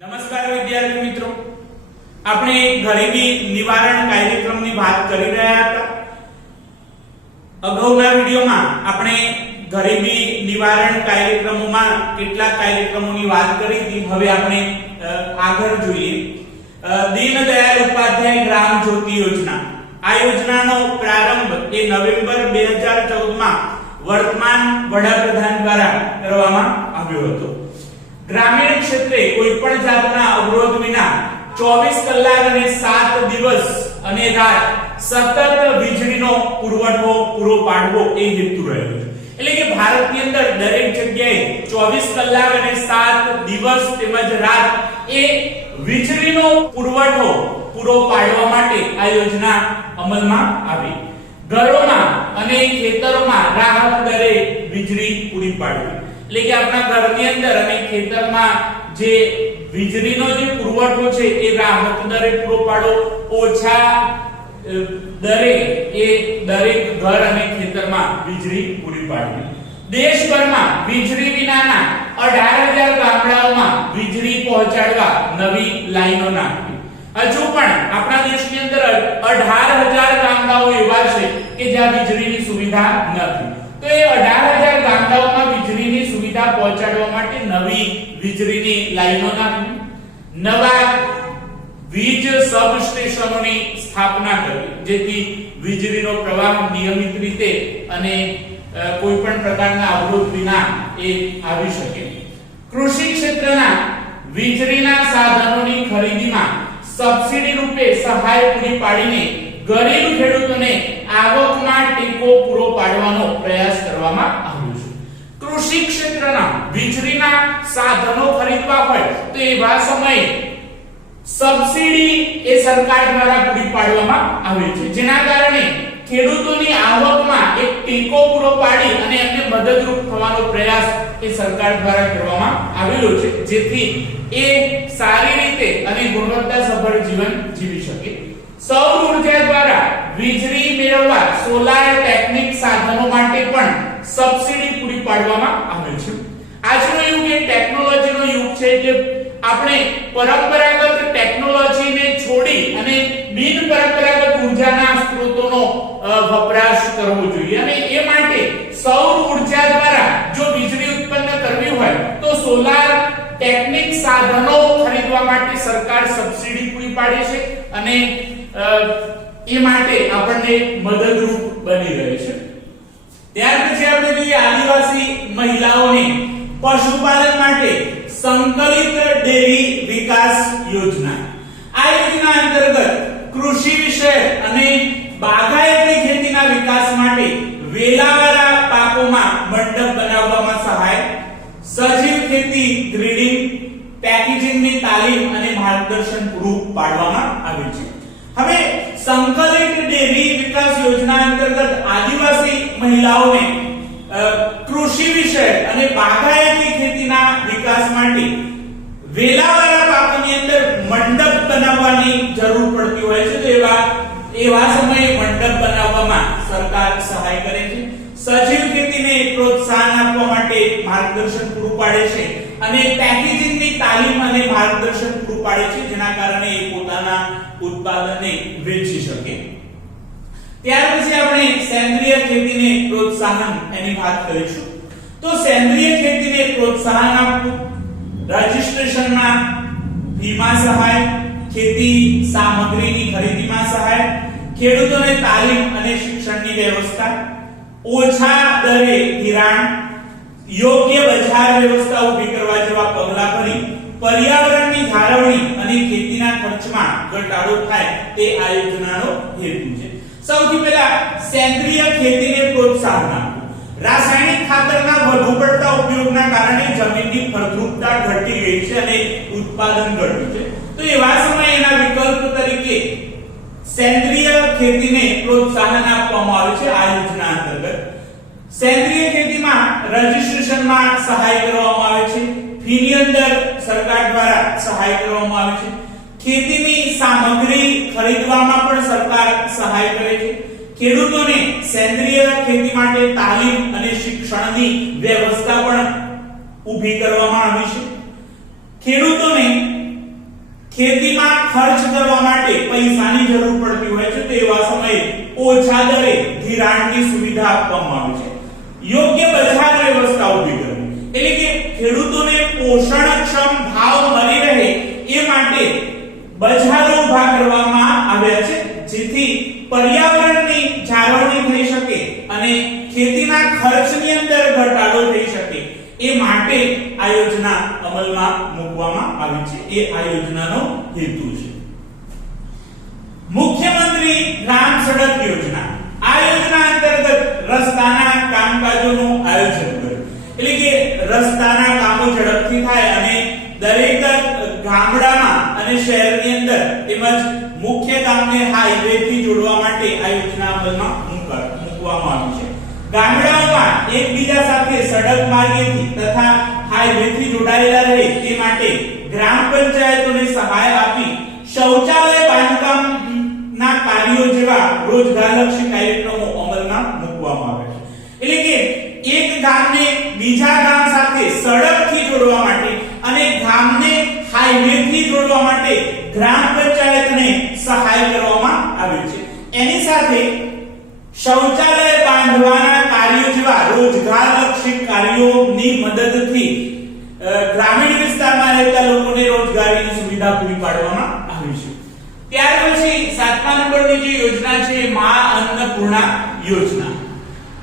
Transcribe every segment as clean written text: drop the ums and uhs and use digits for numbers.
નમસ્કાર વિદ્યાર્થી મિત્રો, આપણે ગરીબી નિવારણ કાર્યક્રમની વાત કરી રહ્યા હતા. અગાઉના વિડિયોમાં આપણે ગરીબી નિવારણ કાર્યક્રમોમાં કેટલાક કાર્યક્રમોની વાત કરી હતી. હવે આપણે આગળ જોઈએ. દીનદયાળ ઉપાધ્યાય ગ્રામ જ્યોતિ યોજના. આ યોજનાનો પ્રારંભ એ નવેમ્બર 2014 માં વર્તમાન વડાપ્રધાન દ્વારા કરવામાં આવ્યો હતો. ગ્રામીણ ક્ષેત્રે કોઈ પણ જાતના અવરોધ વિના 24 કલાક અને 7 દિવસ અને રાત સતત વીજળીનો પુરવઠો પૂરો પાડવો એ હેતુ રહ્યો છે. એટલે કે ભારતની અંદર દરેક જગ્યાએ 24 કલાક અને 7 દિવસ તેમજ રાત એ વીજળીનો પુરવઠો પૂરો પાડવા માટે આ યોજના અમલમાં આવી. ઘરોમાં અને ખેતરોમાં રાહત દરે વીજળી પૂરી પાડવી. એટલે કે આપણા ઘરની અંદર અને ખેતરમાં જે વીજળીનો જે પુરવઠો છે એ રાહત દરે પૂરો પાડો, ઓછા દરે એ દરેક ઘર અને ખેતરમાં વીજળી પૂરી પાડવી. દેશભરમાં વીજળી વિનાના 18,000 ગામડાઓમાં વીજળી પહોંચાડવા નવી લાઈનો નાખવી. હજુ પણ આપણા દેશની અંદર 18,000 ગામડાઓ એવા છે કે જ્યાં વીજળીની સુવિધા નથી. તો એ 18,000 ગામડાઓમાં વીજળીની સુવિધા પહોંચાડવા માટે નવી વીજળીની લાઈનો નાખવી. નવા વીજ સબસ્ટેશનોની સ્થાપના કરવી, જેથી વીજળીનો પ્રવાહ નિયમિત રીતે અને કોઈ પણ પ્રકારના અવરોધ વિના એ આવી શકે. કૃષિ ક્ષેત્રના વીજળીના સાધનોની ખરીદીમાં સબસિડી રૂપે સહાય પૂરી પાડીને ગરીબ ખેડૂતોને આવકમાં ટેકો પૂરો પાડવાનો પ્રયાસ કરવામાં આવ્યો છે. કૃષિ ક્ષેત્રના વીજળીના સાધનો ખરીદવા હોય તો એવા સમયે સબસિડી એ સરકાર દ્વારા પૂરી પાડવામાં આવે છે, જેના કારણે ખેડૂતોની આવકમાં એક ટેકો પૂરો પાડી અને એમને મદદરૂપ થવાનો પ્રયાસ એ સરકાર દ્વારા કરવામાં આવેલો છે, જેથી એ સારી રીતે અને ગુણવત્તાસભર જીવન જીવી શકે. સૌર ઉર્જા દ્વારા વીજળી મેળવવા સોલાર ટેકનિક સાધનો માટે પણ સબસિડી પૂરી પાડવામાં આવે છે. આજનો યુગ એ ટેકનોલોજીનો યુગ છે, જે આપણે પરંપરાગત ટેકનોલોજીને છોડી અને બિન પરંપરાગત ઉર્જાના સ્ત્રોતોનો વપરાશ કરવો જોઈએ. અને એ માટે સૌર ઉર્જા દ્વારા જો વીજળી ઉત્પન્ન કરવી હોય તો સોલાર ટેકનિક સાધનો ખરીદવા માટે સરકાર સબસિડી પૂરી પાડે છે અને એ માટે આપણને મદદરૂપ બની રહે છે. ત્યાર પછી આપણે જોઈએ આદિવાસી મહિલાઓને પશુપાલન માટે સંકલિત ડેરી વિકાસ યોજના. આ યોજના અંતર્ગત કૃષિ વિષય અને બાગાયતી ખેતીના વિકાસ માટે વેલાવાળા પાકોમાં મંડપ બનાવવામાં સહાય, સજીવ ખેતી, ગ્રીડિંગ, પેકેજિંગની તાલીમ અને માર્ગદર્શન પૂરું પાડવામાં આવે છે. હવે સંકલિત ડેરી વિકાસ યોજના અંતર્ગત આદિવાસી મહિલાઓને કૃષિ વિષય અને બાગાયતી ખેતીના વિકાસ માટે વેલાવાળા પાકોની અંદર મંડપ બનાવવાની જરૂર પડતી હોય છે. તો એવા સમયે મંડપ બનાવવામાં સરકાર સહાય કરે છે. સજીવ ખેતીને પ્રોત્સાહન આપવા માટે માર્ગદર્શન પૂરું પાડે છે અને પેકેજિંગની તાલીમ અને માર્ગદર્શન પૂરું પાડે છે, જેના કારણે એ પોતાના ઉત્પાદનને વેચી શકે. ત્યાર પછી આપણે સેન્દ્રિય ખેતીને પ્રોત્સાહન એની વાત કરીશું. તો સેન્દ્રિય ખેતીને પ્રોત્સાહન આપવું, રજિસ્ટ્રેશનમાં ફીમાં સહાય, ખેતી સામગ્રીની ખરીદીમાં સહાય, ખેડૂતોને તાલીમ અને શિક્ષણની વ્યવસ્થા, ઓછા દરે ધિરાણ, યોગ્ય બજાર વ્યવસ્થા ઊભી કરવા જેવા પગલાં ભરી પર્યાવરણની જાળવણી અને ખેતીના ખર્ચમાં ઘટાડો થાય તે આ યોજનાનો હેતુ છે. સૌથી પહેલા સેન્દ્રિય ખેતીને પ્રોત્સાહન આપવું. રાસાયણિક ખાતરના વધુ પડતા ઉપયોગના કારણે જમીનની ફળદ્રુપતા ઘટી ગઈ છે અને ઉત્પાદન ઘટ્યું છે. તો એવા સમયે એના વિકલ્પ તરીકે સેન્દ્રિય ખેતીને પ્રોત્સાહન આપવામાં આવે છે. આ યોજના અંતર્ગત સેન્દ્રિય ખેતીમાં રજિસ્ટ્રેશનમાં સહાય કરવામાં આવે છે, ફીની અંદર સરકાર દ્વારા સહાય કરવામાં આવે છે, ખેતીની સામગ્રી ખરીદવામાં પણ સરકાર સહાય કરે છે, ખેડૂતોને સેન્દ્રિય ખેતી માટે તાલીમ અને શિક્ષણની વ્યવસ્થા પણ ઊભી કરવામાં આવી છે. ખેડૂતોને ખર્ચ કરવા માટે પૈસાની જરૂર પડતી હોય છે, તો એવા સમયે ઓછા દરે ધિરાણની સુવિધા આપવામાં આવે છે. યોગ્ય બજાર વ્યવસ્થા ઊભી કરવી, એટલે કે ખેડૂતોને પોષણક્ષમ ભાવ મળી રહે એ માટે બજારો ઊભા કરવામાં આવ્યા છે, જેથી પર્યાવરણની જાળવણી થઈ શકે અને ખેતીના ખર્ચની અંદર ઘટાડો થઈ શકે એ માટે આ યોજના અમલમાં મૂકવામાં આવી છે. એ આ યોજનાનો હેતુ છે. મુખ્યમંત્રી ગ્રામ સડક યોજના, આ યોજના અંતર્ગત રસ્તાના કામકાજોનું આયોજન કર્યું, એટલે કે રસ્તાના કામો ઝડપથી થાય અને દરેક ગામડામાં અને શહેરની અંદર તેમજ મુખ્ય ગામને હાઈવે થી જોડવા માટે આ યોજના અમલમાં મૂકવામાં આવી છે. ગામડાઓમાં એકબીજા સાથે સડક માર્ગેથી તથા હાઈવેથી જોડાયેલા રહે તે માટે ગ્રામ પંચાયતોને સહાય આપી શૌચાલય બાંધકામના કાર્યો જેવા રોજગારલક્ષી કાર્યક્રમો અમલમાં મૂકવામાં આવે છે. એટલે કે એક ગામને બીજા ગામ સાથે સડકથી જોડવા માટે અને ગામને હાઈવેથી જોડવા માટે ગ્રામ પંચાયતને સહાય કરવામાં આવે છે. એની સાથે શૌચાલય બાંધવાના કાર્યો જેવા રોજગારલક્ષી કાર્યોની મદદથી ગ્રામીણ વિસ્તારમાં રહેતા લોકોને રોજગારીની સુવિધા પૂરી પાડવામાં આવી છે. ત્યાર પછી 7મા નંબરની જે યોજના છે મા અન્નપૂર્ણા યોજના.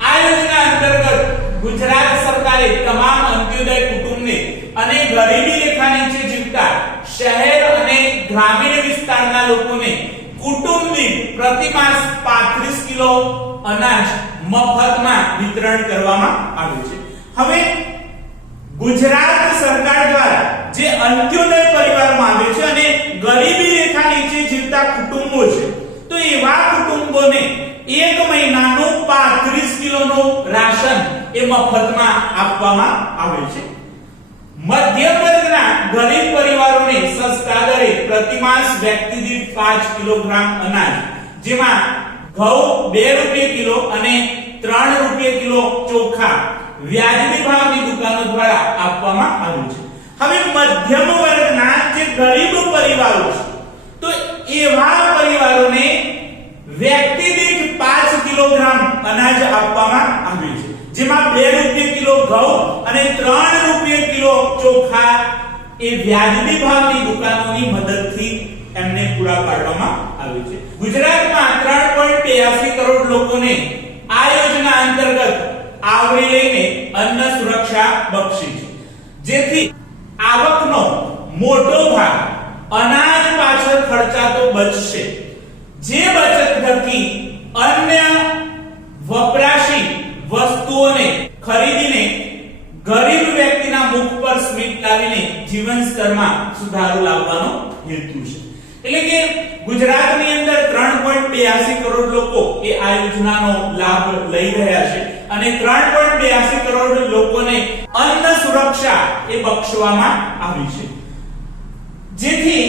આ યોજના અંતર્ગત ગુજરાત સરકારે તમામ અંત્યોદય કુટુંબને અને ગરીબી રેખા નીચે જીવતા શહેર અને ગ્રામીણ વિસ્તારના લોકોને કુટુંબ દીઠ પ્રતિ માસ 35 કિલો અનાજ મફતમાં વિતરણ કરવામાં આવ્યું છે. હવે ગુજરાત સરકાર દ્વારા જે અંત્યોદય પરિવારમાં આવે છે અને ગરીબી રેખા નીચે જીવતા કુટુંબો છે, તો એવા કુટુંબોને એક મહિનાનું 35 કિલોનું રાશન એ મફતમાં આપવામાં આવે છે. મધ્યમ વર્ગના ગરીબ પરિવારોને સસ્તા દરે પ્રતિ માસ વ્યક્તિ દીઠ 5 કિલોગ્રામ અનાજ, જેમાં ઘઉં 2 રૂપિયા કિલો અને 3 રૂપિયા કિલો ચોખા વ્યાજબી ભાવની દુકાનો દ્વારા આપવામાં આવ્યું છે. હવે મધ્યમ વર્ગના જે ગરીબ પરિવારો છે, તો એવા પરિવારોને વ્યક્તિ દીઠ 5 કિલોગ્રામ અનાજ આપવામાં આવ્યું છે, જેમાં 2 રૂપિયા કિલો ઘઉં અને 3 રૂપિયા કિલો ચોખા એ વ્યાજબી ભાવની દુકાનોની મદદથી એમને પૂરા પાડવામાં આવે છે. ગુજરાતમાં 3.82 કરોડ લોકોને આ યોજના અંતર્ગત આવરી લઈને અન્ન સુરક્ષા બક્ષી છે, જેથી આવકનો મોટો ભાગ અનાજ પાછળ ખર્ચાતો બચશે, જે બચત થકી અન્ય વપરાશી વસ્તુઓને ખરીદીને ગરીબ વ્યક્તિના મુખ પર સ્મિત લાવીને જીવન સ્તરમાં સુધારો લાવવાનો હેતુ છે. એટલે કે ગુજરાતની અંદર 3.82 કરોડ લોકો એ આ યોજનાનો લાભ લઈ રહ્યા છે અને 3.82 કરોડ લોકોને અન્ન સુરક્ષા એ બક્ષવામાં આવી છે, જેથી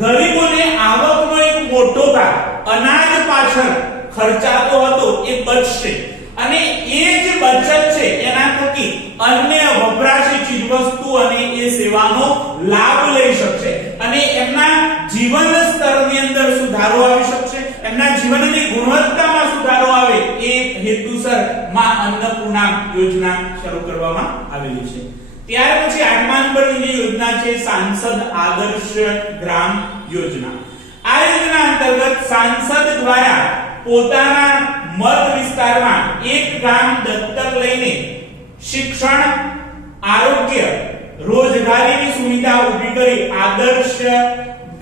ગરીબોને આવકનો એક મોટો ભાગ અનાજ પાછળ ખર્ચાતો હતો એ બચશે અને એ જે બચત છે એના થકી અન્ય વપરાશી ચીજવસ્તુ અને એ સેવાનો લાભ લઈ શકશે અને એમના જીવન સ્તરની અંદર સુધારો આવી શકશે, એમના જીવનની ગુણવત્તામાં સુધારો આવે એ હેતુસર માં અન્નપૂર્ણા યોજના શરૂ કરવામાં આવેલી છે. ત્યાર પછી 8મા નંબરની યોજના છે સાંસદ આદર્શ ગ્રામ યોજના. આ યોજના અંતર્ગત સાંસદ દ્વારા પોતાના મત વિસ્તારમાં એક ગામ દત્તક લઈને શિક્ષણ, આરોગ્ય, રોજગારીની સુવિધા ઊભી કરી આદર્શ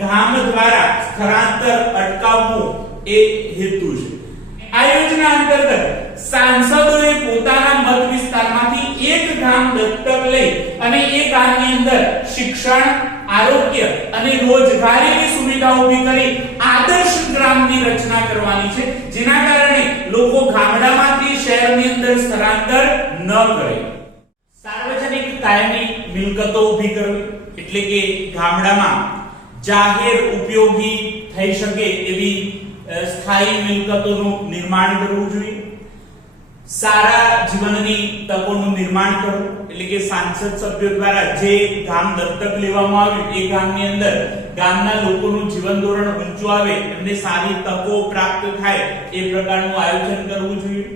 ગામ દ્વારા સ્થળાંતર અટકાવવું એ હેતુ છે. આ યોજના અંતર્ગત સાંસદોએ પોતાના મત વિસ્તારમાંથી એક ગામ દત્તક લઈ અને એ ગામની અંદર શિક્ષણ, આરોગ્ય અને રોજગારીની સુવિધા ઊભી કરી આદર્શ ગ્રામની રચના કરવાની છે, જેના કારણે લોકો ગામડામાંથી શહેરની અંદર સ્થળાંતર ન કરે. સાર્વજનિક કાયમી મિલકતો ઊભી કરવી, એટલે કે ગામડામાં જાહેર ઉપયોગી થઈ શકે એવી સ્થાયી મિલકતોનું નિર્માણ કરવું જોઈએ. સારા જીવનની તકોનું નિર્માણ કરવું, એટલે કે સાંસદ સભ્યો દ્વારા જે ગામ દત્તક લેવામાં આવ્યું એ ગામની અંદર ગામના લોકોનું જીવન ધોરણ ઊંચું આવે, એમને સારી તકો પ્રાપ્ત થાય એ પ્રકારનું આયોજન કરવું જોઈએ.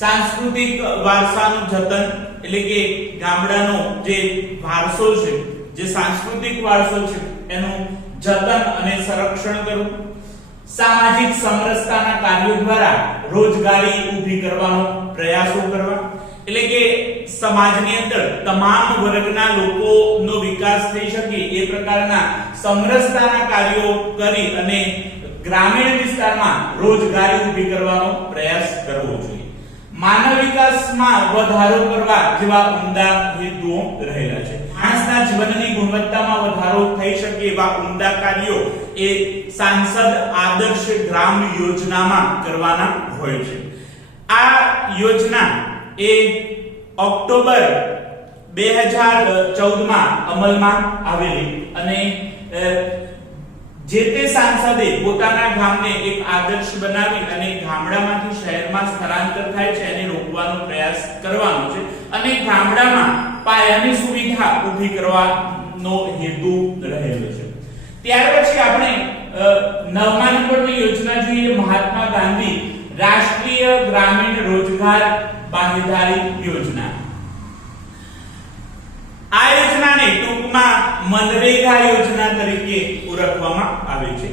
સાંસ્કૃતિક વારસાનું જતન એટલે કે ગામડાનો જે વારસો છે, જે સાંસ્કૃતિક વારસો છે એનું જતન અને સંરક્ષણ કરવું. સામાજિક સમરસતાના કાર્યો દ્વારા રોજગારી ઊભી કરવાનો પ્રયાસો કરવા, એટલે કે સમાજની અંદર તમામ વર્ગના લોકોનો વિકાસ થઈ શકે એ પ્રકારના સમરસતાના કાર્યો કરી અને ગ્રામીણ વિસ્તારમાં રોજગારી ઊભી કરવાનો પ્રયાસ કરવો જોઈએ. માનવ વિકાસમાં વધારો કરવા જેવા ઉમદા હેતુઓ રહેલા છે. માણસના જીવનની ગુણવત્તામાં વધારો થઈ શકે એવા ઉમદા કાર્યો એ સાંસદ આદર્શ ગ્રામ યોજનામાં કરવાના હોય છે. આ યોજના એ ઓક્ટોબર 2014 માં અમલમાં આવેલી અને જે તે સાંસદે પોતાના ગામને એક આદર્શ બનાવી અને ગામડામાંથી શહેરમાં સ્થળાંતર થાય છે એને રોકવાનો પ્રયાસ કરવાનો છે અને ગામડામાં પાયાની સુવિધા ઊભી કરવાનો હેતુ રહેલો છે. ત્યાર પછી આપણે 9મા નંબરની યોજના જોઈએ, મહાત્મા ગાંધી રાષ્ટ્રીય ગ્રામીણ રોજગાર બાંહેધરી યોજના. આ યોજનાને ટૂંકમાં મનરેગા યોજના તરીકે ઓળખવામાં આવે છે.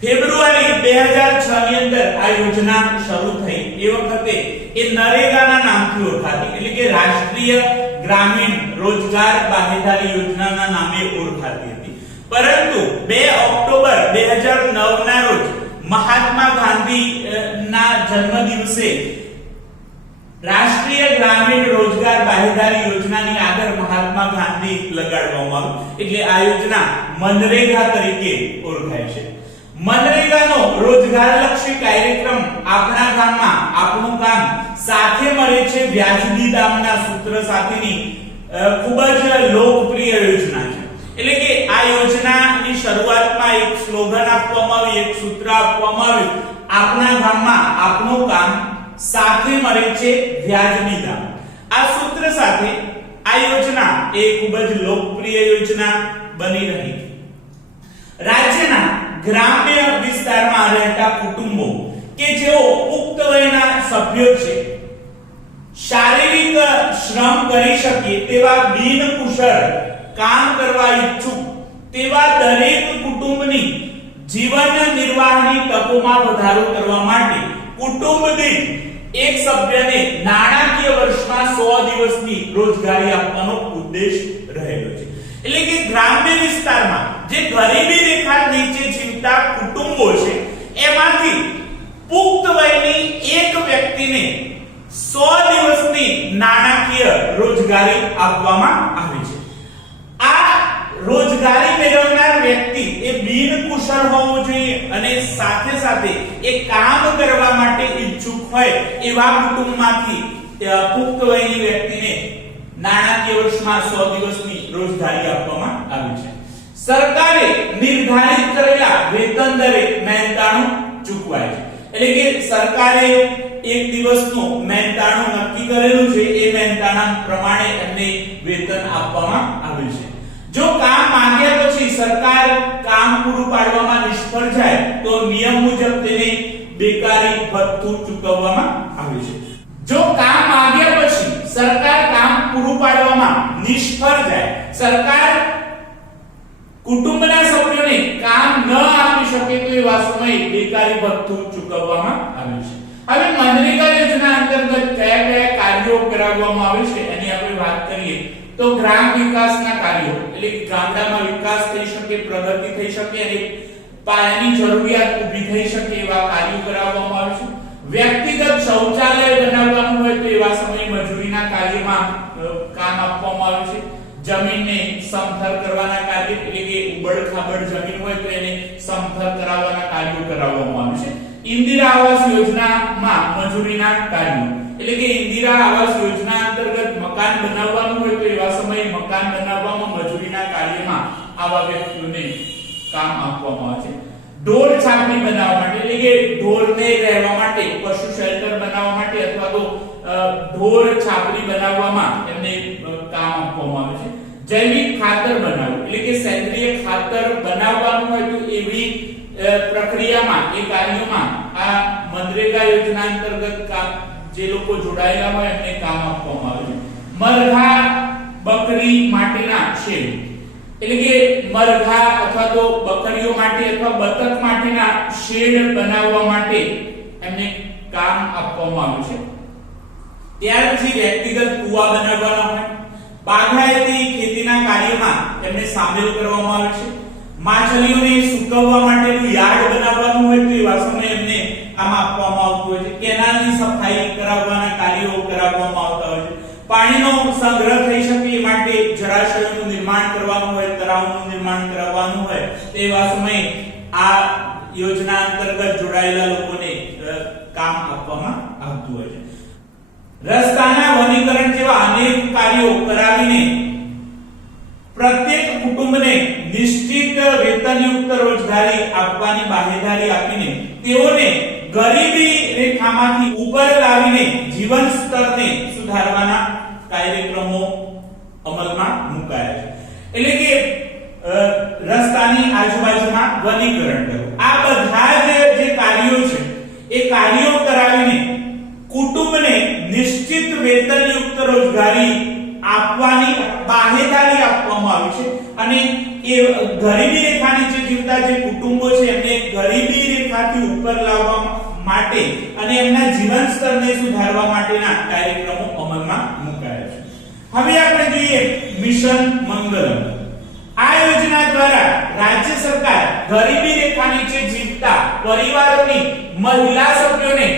ફેબ્રુઆરી 2006 ની અંદર આ યોજના શરૂ થઈ. એ વખતે એ નરેગાના નામથી ઓળખાતી, એટલે કે રાષ્ટ્રીય ગ્રામીણ રોજગાર બાંહેધરી યોજનાના નામે ઓળખાતી હતી. પરંતુ 2 ઓક્ટોબર 2009 ના રોજ મહાત્મા ગાંધી ના જન્મદિવસે રાષ્ટ્રીય ગ્રામીણ રોજગાર બાંહેધરી યોજનાની આગળ મહાત્મા ગાંધી લગાડવામાં આવી, એટલે આ યોજના મનરેગા તરીકે ઓળખાય છે. મનરેગાનો રોજગારલક્ષી કાર્યક્રમ આપણા ગામમાં આપણું કામ સાથે મળે છે વ્યાજબી દામના સૂત્ર સાથેની ખૂબ જ લોકપ્રિય યોજના છે. એટલે કે આ યોજનાની શરૂઆતમાં એક સ્લોગન આપવામાં આવ્યું, એક સૂત્ર આપવામાં આવ્યું, આપણા ગામમાં આપણું કામ સાથે મળે છે વ્યાજબી દામ. આ સૂત્ર સાથે આ યોજના એ ખૂબ જ લોકપ્રિય યોજના બની રહી. રાજ્યના ગ્રામ્ય વિસ્તારમાં રહેતા કુટુંબો કે જેઓ પુખ્ત વયના સભ્યો છે, શારીરિક શ્રમ કરી શકે તેવા બિનકુશળ કામ કરવા ઈચ્છુક તેવા દરેક કુટુંબની જીવન નિર્વાહની તકોમાં વધારો કરવા માટે કુટુંબ દીઠ એક સભ્યને નાણાકીય વર્ષમાં 100 દિવસની રોજગારી આપવાનો ઉદ્દેશ રહેલો છે. એટલે કે ગ્રામ્ય વિસ્તારમાં જે ગરીબી રેખા નીચે જીવતા કુટુંબો છે એમાંથી પુખ્ત વયની એક વ્યક્તિને 100 દિવસની નાણાકીય રોજગારી આપવામાં આવે છે. આ રોજગારી મેળવનાર વ્યક્તિ એ બિનકુશળ હોવો જોઈએ અને સાથે સાથે એ કામ કરવા માટે ઈચ્છુક હોય એવા કુટુંબમાંથી પુખ્ત વયની વ્યક્તિને નાણાકીય વર્ષમાં 100 દિવસની રોજગારી આપવામાં આવી છે. સરકારે નિર્ધારિત કરેલા વેતન દરે મહેનતાણું ચૂકવાય છે. એટલે કે સરકારે એક દિવસનું મહેનતાણું નક્કી કરેલું છે, એ મહેનતાણા પ્રમાણે એમને વેતન આપવામાં આવે છે. જો કામ માંગ્યા પછી સરકાર કામ પૂરું પાડવામાં નિષ્ફળ જાય તો નિયમ મુજબ તેને બેકારી ભથ્થું ચૂકવવામાં આવે છે. જો કામ માંગ્યા પછી સરકાર કામ પૂરું પાડવામાં નિષ્ફળ જાય, સરકાર કુટુંબના સભ્યોને કામ ન આપી શકે તો એવા સમયે બેકારી ભથ્થું ચૂકવવામાં આવે છે. હવે મનરેગા યોજના અંતર્ગત કયા કયા કાર્યો કરાવવામાં આવે છે એની આપણે વાત કરીએ તો ગ્રામ વિકાસના કાર્યો, એટલે કે ગામડામાં વિકાસ થઈ શકે, પ્રગતિ થઈ શકે અને પાયાની જરૂરિયાત ઊભી થઈ શકે એવા કાર્યો કરાવવામાં આવે છે. વ્યક્તિગત શૌચાલય બનાવવાનું હોય તો એવા સમયે મજૂરીના કાર્યમાં કામ આપવામાં આવે છે. જમીનને સમથર કરવાના કાર્ય, એટલે કે ઉબડ-ખાબડ જમીન હોય તો એને સમથર કરાવવાના કાર્યો કરાવવામાં આવે છે. ઇન્દિરા આવાસ યોજનામાં મજૂરીના કાર્યો, એટલે કે ઇન્દિરા આવાસ યોજના અંતર્ગત મકાન બનાવવાનું હોય તો એવા સમયે મકાન બનાવવામાં મજૂરીના કાર્યમાં આવા વ્યક્તિઓને કામ આપવામાં આવે છે. ઢોર છાપરી બનાવવા માટે, એટલે કે ઢોરને રહેવા માટે પશુ શેલ્ટર બનાવવા માટે અથવા તો ઢોર છાપરી બનાવવામાં એમને કામ આપવામાં આવે છે. જૈવિક ખાતર બનાવવું એટલે કે સેન્દ્રિય ખાતર બનાવવાનું હોય તો એવી પ્રક્રિયામાં એ કાર્યોમાં આ મનરેગા યોજના અંતર્ગત કામ જે લોકો જોડાયેલા હોય એમને કામ આપવામાં આવે છે. મરઘા બકરી માટેના શેડ એટલે કે મરઘા અથવા તો બકરીઓ માટે અથવા બતક માટેના શેડ બનાવવા માટે એમને કામ આપવામાં આવ્યું છે. ત્યાર પછી વ્યક્તિગત કુવા બનાવવાના હોય, બાગાયતી ખેતીના કાર્યમાં એમને સામેલ કરવામાં આવે છે. માછલીઓને સૂકવવા માટેનું યાર્ડ બનાવવાનું હોય તો એવા સમયે એમને કામ આપવામાં આવતું હોય છે. કેનાલની સફાઈ કરાવવાના કાર્યો કરાવવામાં આવતા હોય છે. પાણીનો સંગ્રહ થઈ શકે એ માટે જળાશયોનું નિર્માણ કરવાનું હોય, તળાવનું નિર્માણ કરાવવાનું હોય એવા સમયે આ યોજના અંતર્ગત જોડાયેલા લોકોને કામ આપવામાં આવતું હોય છે. રસ્તાના વનીકરણ જેવા અનેક કાર્યો કરાવીને પ્રત્યેક કુટુંબને નિશ્ચિત વેતનયુક્ત રોજગારી આપવાની બાહેધરી આપીને તેઓને ગરીબી રેખામાંથી ઉપર લાવીને જીવન સ્તરને સુધારવાના કાર્યક્રમો અમલમાં મુકાયા છે. એટલે કે રસ્તાની આજુબાજુમાં વનીકરણ કરવું. આ બધા જે કાર્યો છે એ કાર્યો કરાવીને કુટુંબને નિશ્ચિત વેતનયુક્ત રોજગારી આપવાની બાહેધરી આપવામાં આવી છે અને એ ગરીબી રેખા નીચે જીવતા જે કુટુંબો છે એમને ગરીબી રેખાથી ઉપર લાવવા માટે અને એમના જીવન સ્તરને સુધારવા માટેના કાર્યક્રમો અમલમાં મુકાયા છે. હવે આપણે જોઈએ મિશન મંગલમ. આ યોજના દ્વારા રાજ્ય સરકાર ગરીબી રેખા નીચે જીવતા પરિવારોની મહિલા સભ્યોને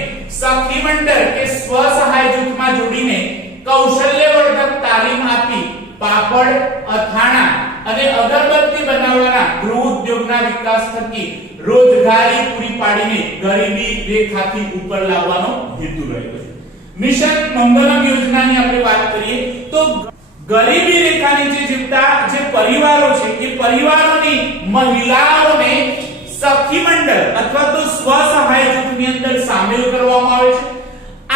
સખી મંડળ કે સ્વ સહાય જૂથમાં જોડીને કૌશલ્યવર્ધક તાલીમ આપી પાપડ, અથાણા અને અગરબત્તી બનાવવાના ગૃહ ઉદ્યોગના વિકાસ થકી રોજગારી પૂરી પાડીને ગરીબી રેખાથી ઉપર લાવવાનો હેતુ રહ્યો છે. મિશન મંગલમ યોજનાની આપણે વાત કરીએ તો ગરીબી રેખા નીચે જીવતા જે પરિવારો છે એ પરિવારોની મહિલાઓને સખી મંડળ અથવા તો સ્વ સહાય જૂથની અંદર સામેલ કરવામાં આવે છે.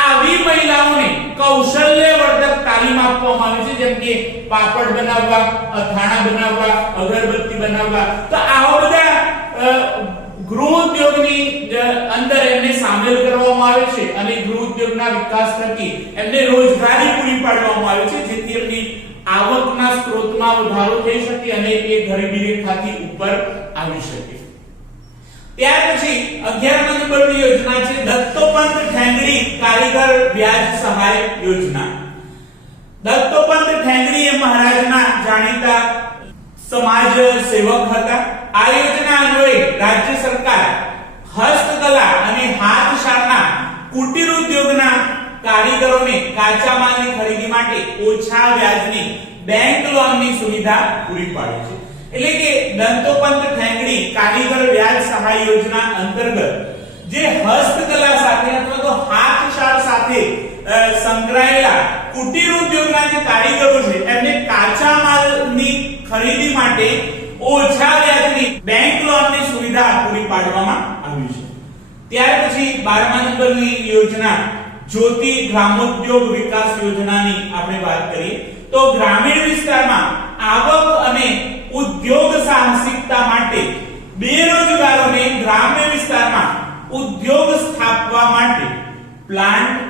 આવી મહિલાઓને કૌશલ્યવર્ધક તાલીમ આપવામાં આવે છે, જેમ કે પાપડ બનાવવા, અથાણા બનાવવા, અગરબત્તી બનાવવા. તો આવા બધા ગૃહ ઉદ્યોગની અંદર એમને સામેલ કરવામાં આવે છે અને ગૃહ ઉદ્યોગના વિકાસ થકી એમને રોજગારી પૂરી પાડવામાં આવે છે, જેથી એમની આવકના સ્ત્રોતમાં વધારો થઈ શકે અને એ ગરીબી રેખાથી ઉપર આવી શકે. ત્યાર પછી 11મા નંબરની યોજના છે દત્તોપંત ઠેંગડી કારીગર વ્યાજ સહાય યોજના. દત્તોપંત ઠેંગડી એ મહારાજના જાણીતા સમાજ સેવક હતા. આ યોજના અન્વયે રાજ્ય સરકાર હસ્તકલા અને હાથશાળના કુટીર ઉદ્યોગના કારીગરોને કાચા માલની ખરીદી માટે ઓછા વ્યાજની બેંક લોનની સુવિધા પૂરી પાડે છે. એટલે કે દત્તોપંત ઠેંગડી કારીગર વ્યાજ સહાય યોજના અંતર્ગત જે હસ્તકલા સાથે અથવા તો હાથશાળ સાથે સંકળાયેલા કુટીર ઉદ્યોગના જે કારીગરો છે એમને કાચા માલની ખરીદી માટે ઓછા વ્યાજની બેંક લોનની સુવિધા પૂરી પાડવામાં આવી છે. ત્યાર પછી 12મા નંબરની યોજના જ્યોતિ ગ્રામોદ્યોગ વિકાસ યોજનાની આપણે વાત કરીએ તો ગ્રામીણ વિસ્તારમાં આવક અને ઉદ્યોગ સાહસિકતા માટે બેરોજગારોને ગ્રામ્ય વિસ્તારમાં ઉદ્યોગ સ્થાપવા માટે પ્લાન્ટ,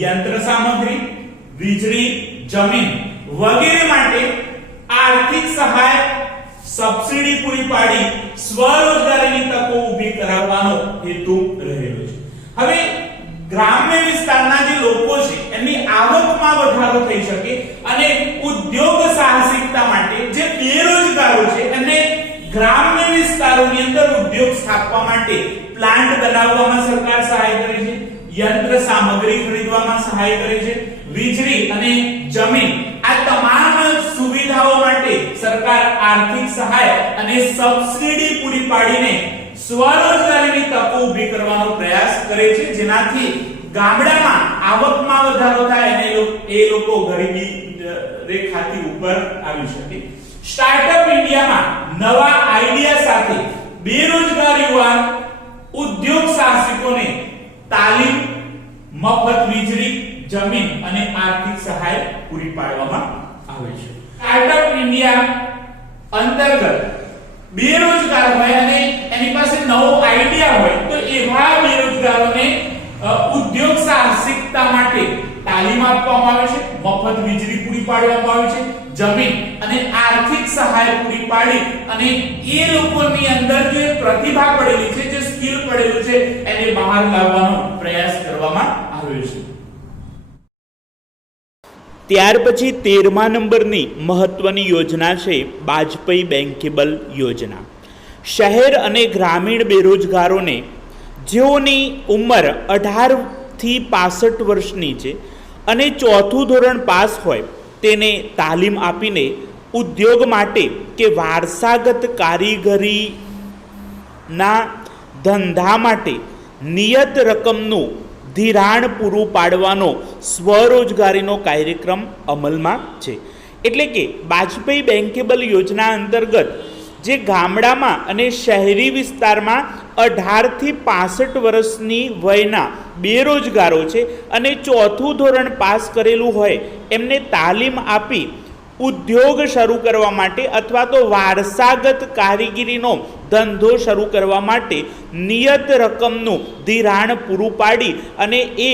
યંત્ર સામગ્રી, વીજળી, જમીન વગેરે માટે આર્થિક સહાય, સબસિડી પૂરી પાડી સ્વરોજગારીની તકો ઊભી કરાવવાનો હેતુ રહેલો છે. હવે ગ્રામ્ય વિસ્તારના જે લોકો છે એમની આવકમાં વધારો થઈ શકે અને ઉદ્યોગ સાહસિકતા માટે જે બેરોજગારો છે એમને ગ્રામ્ય વિસ્તારોની અંદર ઉદ્યોગ સ્થાપવા માટે પ્લાન્ટ બનાવવામાં સરકાર સહાય કરે છે, યંત્ર સામગ્રી ખરીદવામાં સહાય કરે છે, વીજળી અને જમીન આ તમામ સુવિધાઓ માટે સરકાર આર્થિક સહાય અને સબસિડી પૂરી પાડીને સ્વરોજગારીની તકો ઊભી કરવાનો પ્રયાસ કરે છે, જેનાથી ગામડામાં આવકમાં વધારો થાય અને એ લોકો ગરીબી રેખાથી ઉપર આવી શકે. સ્ટાર્ટઅપ ઇન્ડિયામાં નવા આઈડિયા સાથે બેરોજગાર યુવાન ઉદ્યોગ સાહસિકોને તાલીમ, મફત વીજળી, જમીન અને આર્થિક સહાય પૂરી પાડવામાં આવે છે. સ્ટાર્ટઅપ ઇન્ડિયા અંતર્ગત બેરોજગાર હોય અને એની પાસે નવો આઈડિયા હોય તો એવા બેરોજગારોને ઉદ્યોગ સાહસિકતા માટે તાલીમ આપવામાં આવે છે, મફત વીજળી પૂરી પાડવામાં આવે છે, જમીન અને આર્થિક સહાય પૂરી પાડી અને એ લોકોની અંદર જે પ્રતિભા પડેલી છે, જે સ્કિલ પડેલું છે એને બહાર લાવવાનો પ્રયાસ કરવામાં આવ્યો છે. ત્યાર પછી 13મા નંબરની મહત્વની યોજના છે વાજપેયી બેંકેબલ યોજના. શહેર અને ગ્રામીણ બેરોજગારોને જેઓની ઉંમર 18 થી 65 વર્ષની છે અને ચોથું ધોરણ પાસ હોય તેને તાલીમ આપીને ઉદ્યોગ માટે કે વારસાગત કારીગરીના ધંધા માટે નિયત રકમનું ધિરાણ પૂરું પાડવાનો સ્વરોજગારીનો કાર્યક્રમ અમલમાં છે. એટલે કે વાજપેયી બેંકેબલ યોજના અંતર્ગત જે ગામડામાં અને શહેરી વિસ્તારમાં 18 થી 65 વર્ષની વયના બેરોજગારો છે અને ચોથું ધોરણ પાસ કરેલું હોય એમને તાલીમ આપી ઉદ્યોગ શરૂ કરવા માટે અથવા તો વારસાગત કારીગરીનો ધંધો શરૂ કરવા માટે નિયત રકમનું ધિરાણ પૂરું પાડી અને એ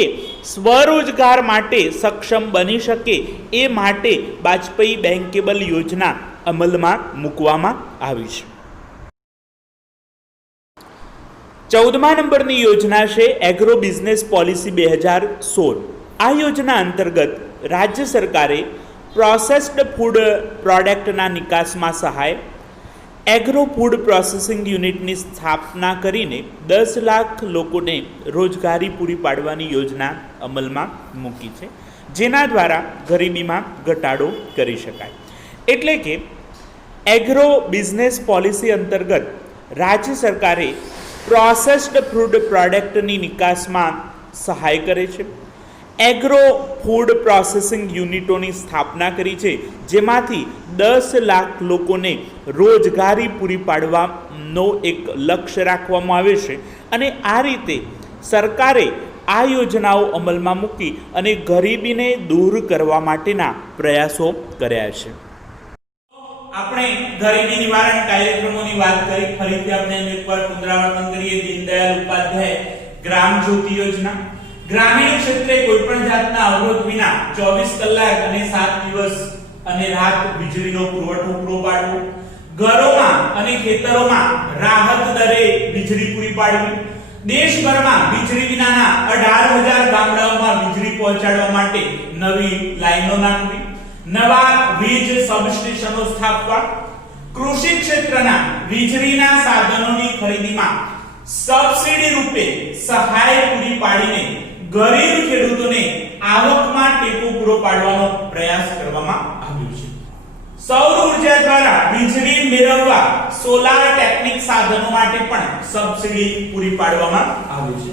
સ્વરોજગાર માટે સક્ષમ બની શકે એ માટે વાજપેયી બેંકેબલ યોજના અમલમાં મૂકવામાં આવી છે. 14મા નંબરની યોજના છે એગ્રો બિઝનેસ પોલિસી 2016. આ યોજના અંતર્ગત રાજ્ય સરકારે પ્રોસેસ્ડ ફૂડ પ્રોડક્ટના નિકાસમાં સહાય, એગ્રો ફૂડ પ્રોસેસિંગ યુનિટની સ્થાપના કરીને 10 લાખ લોકોને રોજગારી પૂરી પાડવાની યોજના અમલમાં મૂકી છે, જેના દ્વારા ગરીબીમાં ઘટાડો કરી શકાય. એટલે કે એગ્રો બિઝનેસ પોલિસી અંતર્ગત રાજ્ય સરકારે પ્રોસેસ્ડ ફૂડ પ્રોડક્ટની નિકાસમાં સહાય કરે છે, એગ્રો ફૂડ પ્રોસેસિંગ યુનિટોની સ્થાપના કરી છે, જેમાંથી 10 લાખ લોકોને રોજગારી પૂરી પાડવાનો એક લક્ષ્ય રાખવામાં આવે છે અને આ રીતે સરકારે આ યોજનાઓ અમલમાં મૂકી અને ગરીબીને દૂર કરવા માટેના પ્રયાસો કર્યા છે. આપણે ગરીબી નિવારણ કાર્યક્રમોની વાત કરી, ફરીથી આપણે એકવાર પુનરાવર્તન કરીએ. દીનદયાળ ઉપાધ્યાય ગ્રામ જ્યોતિ યોજના, ગ્રામીણ ક્ષેત્રે કોઈ પણ જાતના અવરોધ વિના 24 કલાક અને 7 દિવસ અને રાત વીજળીનો પુરવઠો પૂરો પાડવો, ઘરોમાં અને ખેતરોમાં રાહત દરે વીજળી પૂરી પાડવી, દેશભરમાં વીજળી વિનાના 18,000 ગામડાઓમાં વીજળી પહોંચાડવા માટે નવી લાઈનો નાખવી, નવા વીજ સબસ્ટેશનો સ્થાપવા, કૃષિ ક્ષેત્રના વીજળીના સાધનોની ખરીદીમાં સબસિડી રૂપે સહાય પૂરી પાડીને ગરીબ ખેડૂતોને આવકમાં ટેકો પૂરો પાડવાનો પ્રયાસ કરવામાં આવ્યો છે. સૌર ઉર્જા દ્વારા વીજળી મેળવવા સોલાર ટેકનિક સાધનો માટે પણ સબસિડી પૂરી પાડવામાં આવે છે.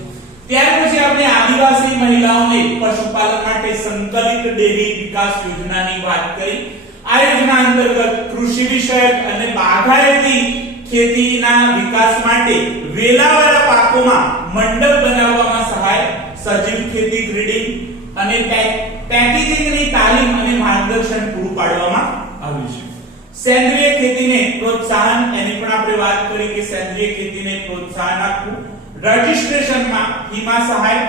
ત્યાર પછી આપણે આદિવાસી મહિલાઓને પશુપાલન માટે સંકલિત ડેરી વિકાસ યોજનાની વાત કરી. આ યોજના અંતર્ગત કૃષિ વિષયક અને બાગાયતી ખેતીના વિકાસ માટે વેલાવાળા પાકોમાં મંડપ બનાવવામાં સહાય, સજીવ ખેતી ગ્રેડિંગ અને પેકેજિંગની તાલીમ અને માર્ગદર્શન પૂરું પાડવામાં આવ્યું છે. સેન્દ્રિય ખેતીને પ્રોત્સાહન, એની પણ આપણે વાત કરી કે સેન્દ્રિય ખેતીને પ્રોત્સાહન આપવું, રજિસ્ટ્રેશનમાં ફીમાં સહાય,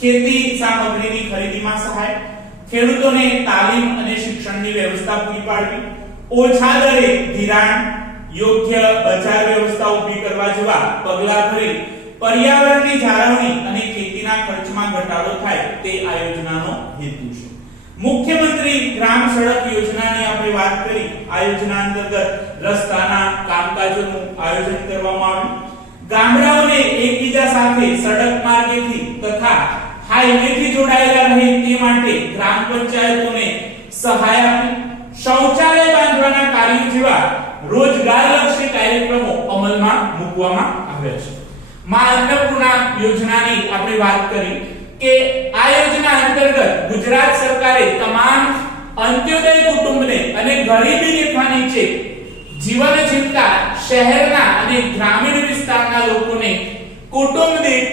ખેતી સામગ્રીની ખરીદીમાં સહાય, ખેડૂતોને તાલીમ અને શિક્ષણની વ્યવસ્થા પૂરી પાડવી, ઓછા દરે ધિરાણ, યોગ્ય બજાર વ્યવસ્થા ઊભી કરવા જેવા પગલાં ભરી પર્યાવરણની જાળવણી અને ખેતીના ખર્ચમાં ઘટાડો થાય તે આ યોજનાનો હેતુ છે. મુખ્યમંત્રી ગ્રામ સડક યોજનાની આપણે વાત કરી. આ યોજના અંતર્ગત રસ્તાના કામકાજોનું આયોજન કરવામાં આવ્યું, ગામડાઓને એકબીજા સાથે સડક માર્ગેથી તથા હાઈવેથી જોડાયેલા રહે તે માટે ગ્રામ પંચાયતોને સહાય આપી, શૌચાલય બાંધવાના કાર્યો જેવા રોજગારલક્ષી કાર્યક્રમો અમલમાં મૂકવામાં આવ્યા છે. મા અન્નપૂર્ણા યોજનાની આપણે વાત કરી કે આ યોજના અંતર્ગત ગુજરાત સરકારે તમામ અંત્યોદય કુટુંબને અને ગરીબી રેખા નીચે જીવન જીવતા શહેરના અને ગ્રામીણ વિસ્તારના લોકોને કુટુંબ દીઠ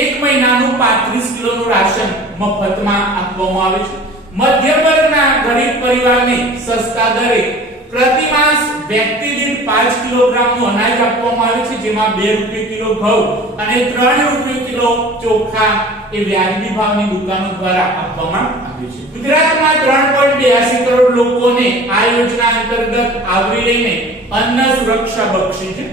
1 મહિનાનું 35 કિલોનું રાશન મફતમાં આપવામાં આવે છે. મધ્યમ વર્ગના ગરીબ પરિવારને સસ્તા દરે પ્રતિ માસ વ્યક્તિ દીઠ 5 કિલોગ્રામનું અનાજ આપવામાં આવે છે, જેમાં 2 રૂપિયા કિલો ઘઉં અને 3 રૂપિયા કિલો ચોખા એ વ્યાજબી ભાવની દુકાનો દ્વારા આપવામાં આવે છે. ગુજરાતમાં 3.82 કરોડ લોકોને આ યોજના અંતર્ગત આવરી લઈને અન્ન સુરક્ષા બક્ષી છે,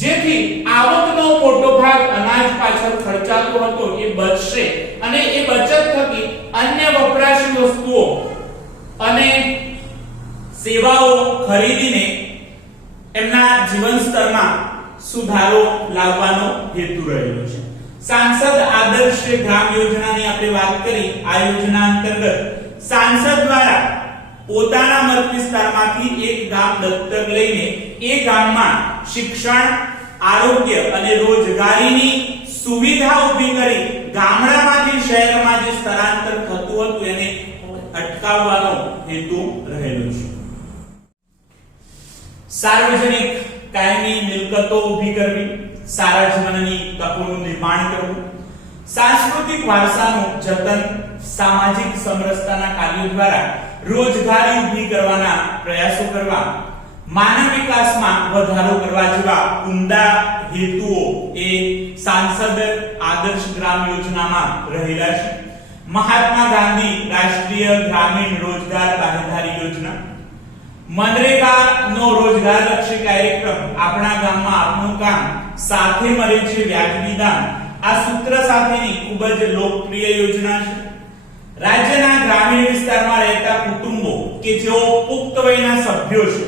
જેથી આવકનો મોટો ભાગ અનાજ પાછળ ખર્ચાતો હતો એ બચશે અને એ બચત થકી અન્ય વપરાશી વસ્તુઓ અને સેવાઓ ખરીદીને એમના જીવન સ્તરમાં સુધારો લાવવાનો હેતુ રહેલો છે. સાંસદ આદર્શ ગ્રામ યોજનાની આપણે વાત કરી. આ યોજના અંતર્ગત સાંસદ દ્વારા પોતાના મત વિસ્તારમાંથી એક ગામ દત્તક લઈને એ ગામમાં શિક્ષણ, આરોગ્ય અને રોજગારીની સુવિધા ઊભી કરી ગામડામાંથી શહેરમાં જે સ્થળાંતર થતું હતું એને અટકાવવાનો હેતુ રહેલો છે. સાર્વજનિક કાયમી મિલકતો ઊભી કરવી, સારા જીવનની તકોનું નિર્માણ કરવું, સાંસ્કૃતિક વારસાનું જતન, સામાજિક સમરસતાના કાર્યો દ્વારા રોજગારી ઊભી કરવાના પ્રયાસો કરવા, માનવ વિકાસમાં વધારો કરવા જેવા ઉમદા હેતુઓ એ સાંસદ આદર્શ ગ્રામ યોજનામાં રહેલા છે. મહાત્મા ગાંધી રાષ્ટ્રીય ગ્રામીણ રોજગાર બાંહેધરી યોજના, મનરેગા નો રોજગાર લક્ષી કાર્યક્રમ, આપણા ગામમાં આપનું કામ, સાથે મળે છે વ્યાજબી દામ, આ સૂત્ર સાથેની ખૂબ જ લોકપ્રિય યોજના છે. રાજ્યના ગ્રામીણ વિસ્તારમાં રહેતા કુટુંબો કે જેઓ પુખ્ત વયના સભ્યો છે,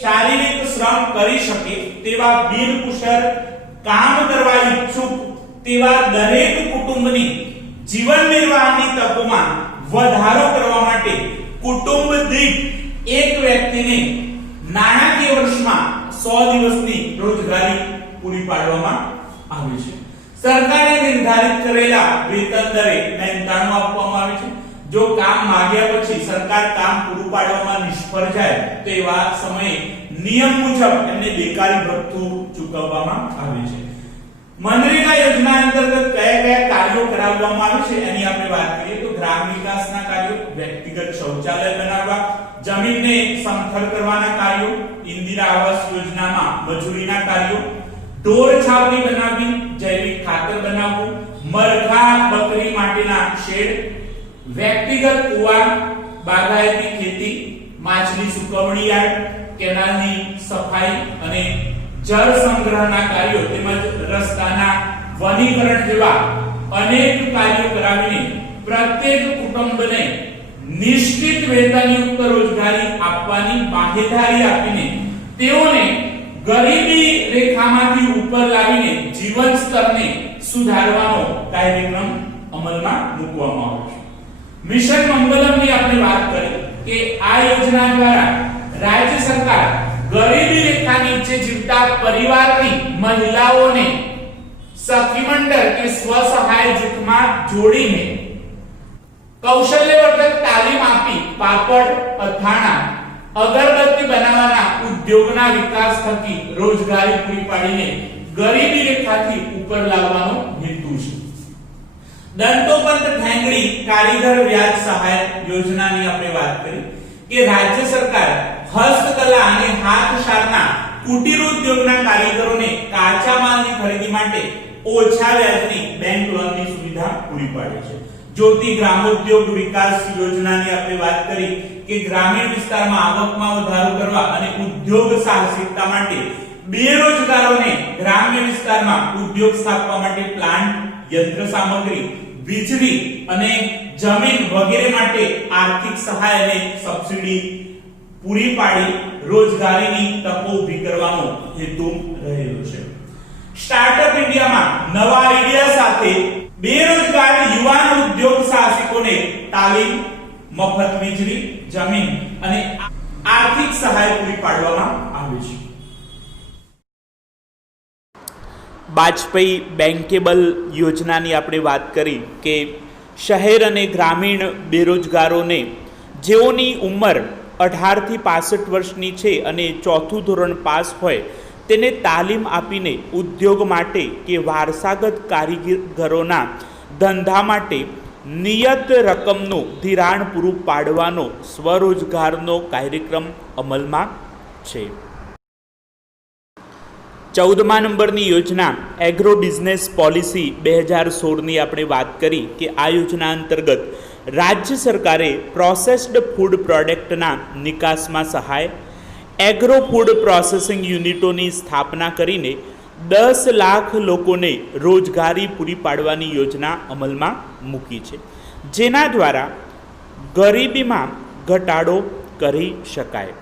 શારીરિક શ્રમ કરી શકે તેવા બિનકુશળ કામ કરવા ઈચ્છુક તેવા દરેક કુટુંબની જીવન નિર્વાહની તકોમાં વધારો કરવા માટે કુટુંબ દીઠ એક વ્યક્તિને નાણાકીય વર્ષમાં 100 દિવસની રોજગારી પૂરી પાડવામાં આવે છે. સરકારે નિર્ધારિત કરેલા વેતન દરે 99 આપવામાં આવે છે. જો કામ માંગ્યા પછી સરકાર કામ પૂરું પાડવામાં નિષ્ફળ જાય તો એવા સમયે નિયમ મુજબ એમને બેકારી ભથ્થું ચૂકવવામાં આવે છે. મનરેગા યોજના અંતર્ગત કયા કયા કાર્યો કરાવવામાં આવે છે એની આપણે વાત કરીએ તો ગ્રામ વિકાસના કાર્યો, વ્યક્તિગત શૌચાલય બનાવવા, જમીનને સમથળ કરવાના કાર્યો, ઇન્દિરા આવાસ યોજનામાં મજૂરીના કાર્યો, ઢોર છાવણી બનાવવી, જૈવિક ખાતર બનાવવું, મરઘા બકરી માટેના શેડ, વ્યક્તિગત કુવા, બાગાયતી ખેતી, માછલી સુકવણી યાર્ડ, કેનાલની સફાઈ અને જળ સંગ્રહના કાર્યો તેમજ રસ્તાના વનીકરણ જેવા અનેક કાર્યો કરાવીને પ્રત્યેક કુટુંબને નિશ્ચિત વેતનયુક્ત રોજગારી આપવાની બાંહેધરી આપીને તેઓને ગરીબી રેખામાંથી ઉપર લાવીને જીવન સ્તરને સુધારવાનો કાર્યક્રમ અમલમાં મૂકવામાં આવ્યો છે. મિશન મંગલમની આપણે વાત કરી કે આ યોજના દ્વારા રાજ્ય સરકાર ગરીબી રેખા નીચે જીવતા પરિવારની મહિલાઓને સખી મંડળ કે સ્વસહાય જૂથમાં જોડીને કૌશલ્યવર્ધક તાલીમ આપી પાપડ, અથાણા, અગરબત્તી બનાવવાના ઉદ્યોગના વિકાસ થકી રોજગારી પૂરી પાડીને ગરીબી રેખાથી ઉપર લાવવાનો હેતુ છે. દંતોપંત ઠેંગડી કારીગર વ્યાજ સહાય યોજનાની આપણે વાત કરી કે રાજ્ય સરકાર હસ્તકલા અને હાથશાળના કુટીર ઉદ્યોગના કારીગરોને કાચા માલની ખરીદી માટે ઓછા વ્યાજની બેંક લોનની સુવિધા પૂરી પાડે છે. જ્યોતિ ગ્રામોદ્યોગ વિકાસ યોજનાની આપણે વાત કરી કે ગ્રામીણ વિસ્તારમાં આવકમાં વધારો કરવા અને ઉદ્યોગ સાહસિકતા માટે બેરોજગારોને ગ્રામ્ય વિસ્તારમાં ઉદ્યોગ સ્થાપવા માટે પ્લાન્ટ, યંત્ર સામગ્રી, વીજળી અને જમીન વગેરે માટે આર્થિક સહાય અને સબસિડી પૂરી પાડી રોજગારીની તકો ઊભી કરવાનો હેતુ રહેલો છે. સ્ટાર્ટઅપ ઇન્ડિયામાં નવા આઈડિયા સાથે બેરોજગાર યુવાન ઉદ્યોગ સાહસિકોને તાલીમ, મફત વીજળી, જમીન અને આર્થિક સહાય પૂરી પાડવામાં આવે છે. વાજપેયી બેન્કેબલ યોજનાની આપણે વાત કરી કે શહેર અને ગ્રામીણ બેરોજગારોને જેઓની ઉંમર 18 થી 65 વર્ષની છે અને ચોથું ધોરણ પાસ હોય તેને તાલીમ આપીને ઉદ્યોગ માટે કે વારસાગત કારીગરોના ધંધા માટે નિયત રકમનું ધિરાણ પૂરું પાડવાનો સ્વરોજગારનો કાર્યક્રમ અમલમાં છે. 14મા નંબરની યોજના એગ્રો બિઝનેસ પોલિસી 2016ની આપણે વાત કરી કે આ યોજના અંતર્ગત રાજ્ય સરકારે પ્રોસેસ્ડ ફૂડ પ્રોડક્ટના નિકાસમાં સહાય, એગ્રો ફૂડ પ્રોસેસિંગ યુનિટોની સ્થાપના કરીને 10 લાખ લોકોને રોજગારી પૂરી પાડવાની યોજના અમલમાં મૂકી છે, જેના દ્વારા ગરીબીમાં ઘટાડો કરી શકાય.